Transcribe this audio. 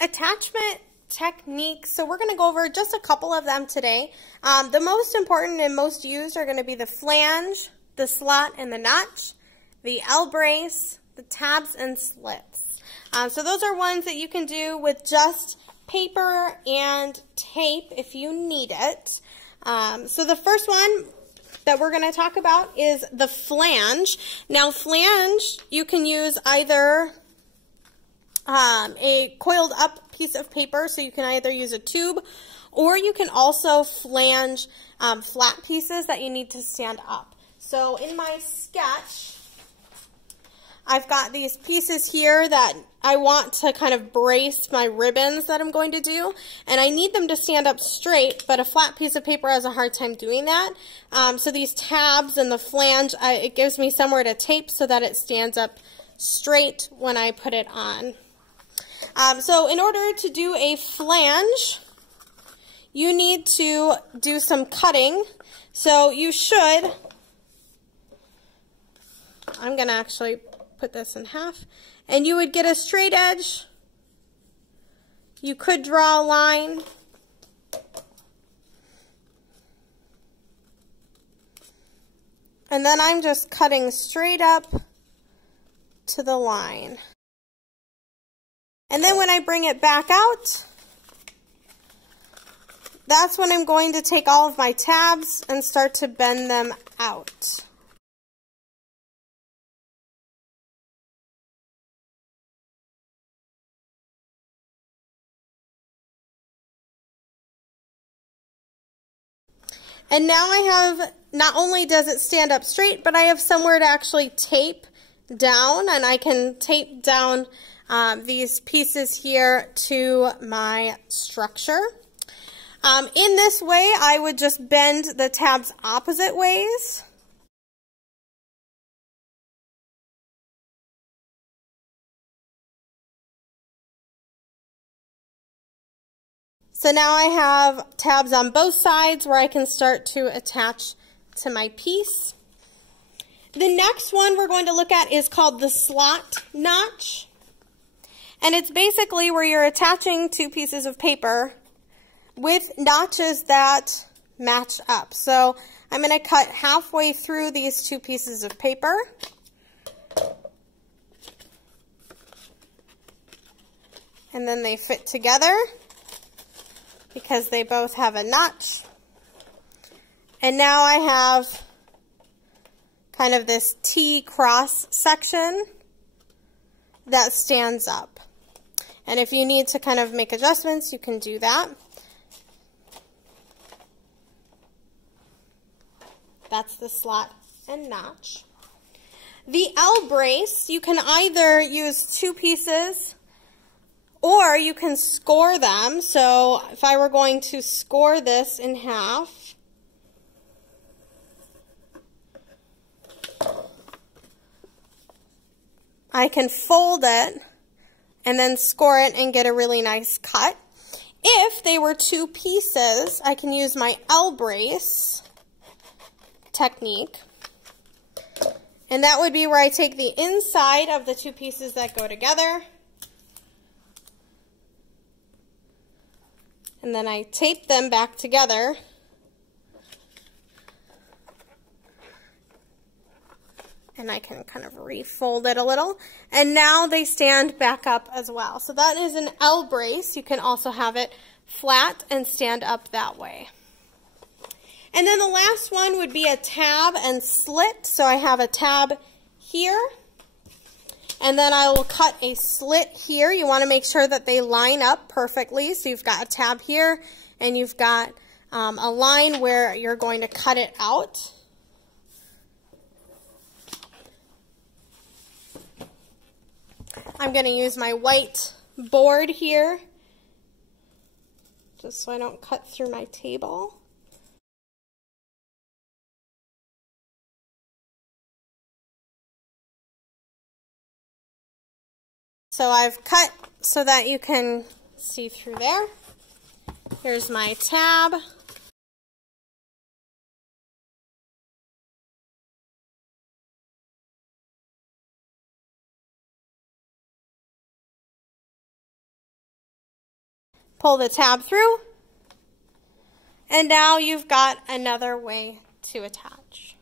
attachment techniques. So we're going to go over just a couple of them today. The most important and most used are going to be the flange, the slot and the notch, the L-brace, the tabs and slits. So those are ones that you can do with just paper and tape if you need it. So the first one that we're going to talk about is the flange. Now flange, you can use either a coiled up piece of paper, so you can either use a tube, or you can also flange flat pieces that you need to stand up. So in my sketch, I've got these pieces here that I want to kind of brace my ribbons that I'm going to do, and I need them to stand up straight, but a flat piece of paper has a hard time doing that. So these tabs and the flange, it gives me somewhere to tape so that it stands up straight when I put it on. So in order to do a flange, you need to do some cutting. So you should, I'm going to actually put this in half, and you would get a straight edge. You could draw a line. And then I'm just cutting straight up to the line. And then when I bring it back out, that's when I'm going to take all of my tabs and start to bend them out. And now I have, not only does it stand up straight, but I have somewhere to actually tape down, and I can tape down these pieces here to my structure. In this way, I would just bend the tabs opposite ways. So now I have tabs on both sides where I can start to attach to my piece. The next one we're going to look at is called the slot notch. And it's basically where you're attaching two pieces of paper with notches that match up. So I'm going to cut halfway through these two pieces of paper. And then they fit together because they both have a notch. And now I have kind of this T-cross section that stands up. And if you need to kind of make adjustments, you can do that. That's the slot and notch. The L-brace, you can either use two pieces or you can score them. So if I were going to score this in half, I can fold it and then score it and get a really nice cut. If they were two pieces, I can use my L-brace technique. And that would be where I take the inside of the two pieces that go together, and then I tape them back together. And I can kind of refold it a little. And now they stand back up as well. So that is an L-brace. You can also have it flat and stand up that way. And then the last one would be a tab and slit. So I have a tab here. And then I will cut a slit here. You want to make sure that they line up perfectly. So you've got a tab here and you've got a line where you're going to cut it out. I'm going to use my white board here, just so I don't cut through my table. So I've cut so that you can see through there. Here's my tab. Pull the tab through. And now you've got another way to attach.